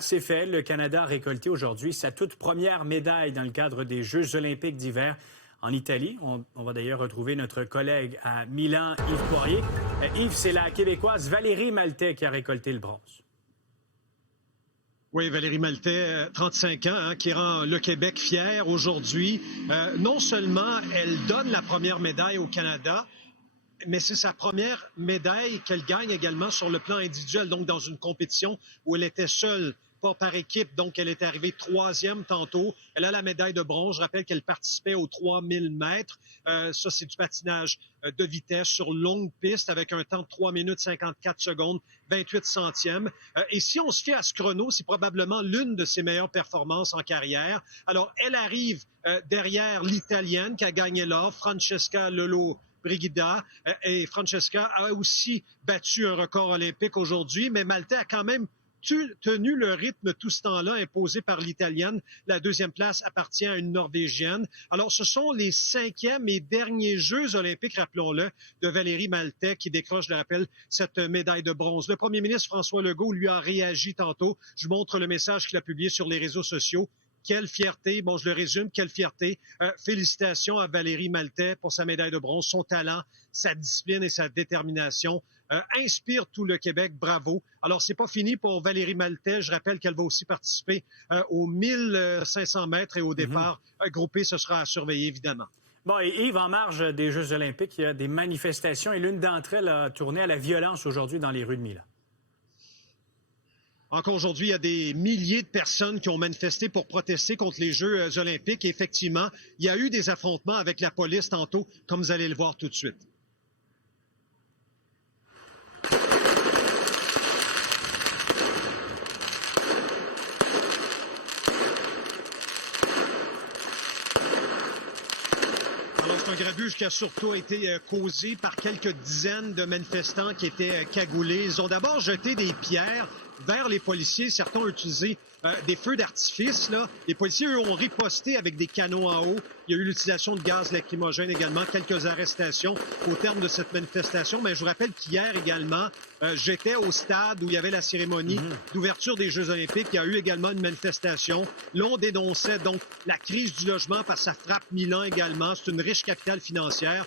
C'est fait. Le Canada a récolté aujourd'hui sa toute première médaille dans le cadre des Jeux olympiques d'hiver en Italie. On va d'ailleurs retrouver notre collègue à Milan, Yves Poirier. Yves, c'est la Québécoise Valérie Maltais qui a récolté le bronze. Oui, Valérie Maltais, 35 ans, qui rend le Québec fier aujourd'hui. Non seulement elle donne la première médaille au Canada, mais c'est sa première médaille qu'elle gagne également sur le plan individuel, donc dans une compétition où elle était seule, pas par équipe. Donc, elle est arrivée troisième tantôt. Elle a la médaille de bronze. Je rappelle qu'elle participait aux 3000 mètres. Ça, c'est du patinage de vitesse sur longue piste avec un temps de 3 minutes 54 secondes, 28 centièmes. Et si on se fie à ce chrono, c'est probablement l'une de ses meilleures performances en carrière. Alors, elle arrive derrière l'Italienne qui a gagné l'or, Francesca Lollobrigida, et Francesca a aussi battu un record olympique aujourd'hui, mais Maltais a quand même tenu le rythme tout ce temps-là imposé par l'Italienne. La deuxième place appartient à une Norvégienne. Alors, ce sont les 5e et derniers Jeux olympiques, rappelons-le, de Valérie Maltais qui décroche, je le rappelle, cette médaille de bronze. Le premier ministre François Legault lui a réagi tantôt. Je vous montre le message qu'il a publié sur les réseaux sociaux. Quelle fierté, bon, je le résume, quelle fierté. Félicitations à Valérie Maltais pour sa médaille de bronze, son talent, sa discipline et sa détermination. Inspire tout le Québec, bravo. Alors, c'est pas fini pour Valérie Maltais. Je rappelle qu'elle va aussi participer aux 1500 mètres et au départ groupé, ce sera à surveiller, évidemment. Bon, et Yves, en marge des Jeux olympiques, il y a des manifestations et l'une d'entre elles a tourné à la violence aujourd'hui dans les rues de Milan. Encore aujourd'hui, il y a des milliers de personnes qui ont manifesté pour protester contre les Jeux olympiques. Et effectivement, il y a eu des affrontements avec la police tantôt, comme vous allez le voir tout de suite. C'est un grabuge qui a surtout été causé par quelques dizaines de manifestants qui étaient cagoulés. Ils ont d'abord jeté des pierres vers les policiers. Certains ont utilisé des feux d'artifice. Les policiers, eux, ont riposté avec des canons à eau. Il y a eu l'utilisation de gaz lacrymogène également, quelques arrestations au terme de cette manifestation. Mais je vous rappelle qu'hier également, j'étais au stade où il y avait la cérémonie d'ouverture des Jeux olympiques. Il y a eu également une manifestation. Là, on dénonçait donc la crise du logement parce que ça frappe Milan également. C'est une riche capitale financière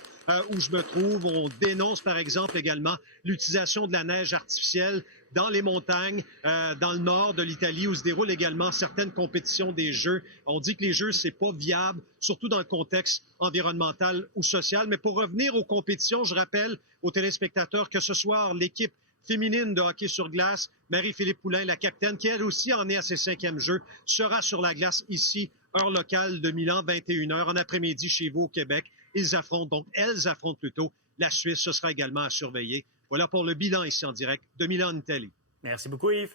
où je me trouve. On dénonce, par exemple, également l'utilisation de la neige artificielle dans les montagnes, dans le nord de l'Italie, où se déroulent également certaines compétitions des Jeux. On dit que les Jeux, c'est pas viable, surtout dans le contexte environnemental ou social. Mais pour revenir aux compétitions, je rappelle aux téléspectateurs que ce soir, l'équipe féminine de hockey sur glace, Marie-Philippe Poulin, la capitaine, qui elle aussi en est à ses 5e Jeux, sera sur la glace ici, heure locale de Milan, 21h, en après-midi chez vous au Québec. Elles affrontent plutôt la Suisse. Ce sera également à surveiller. Voilà pour le bilan ici en direct de Milan, en Italie. Merci beaucoup, Yves.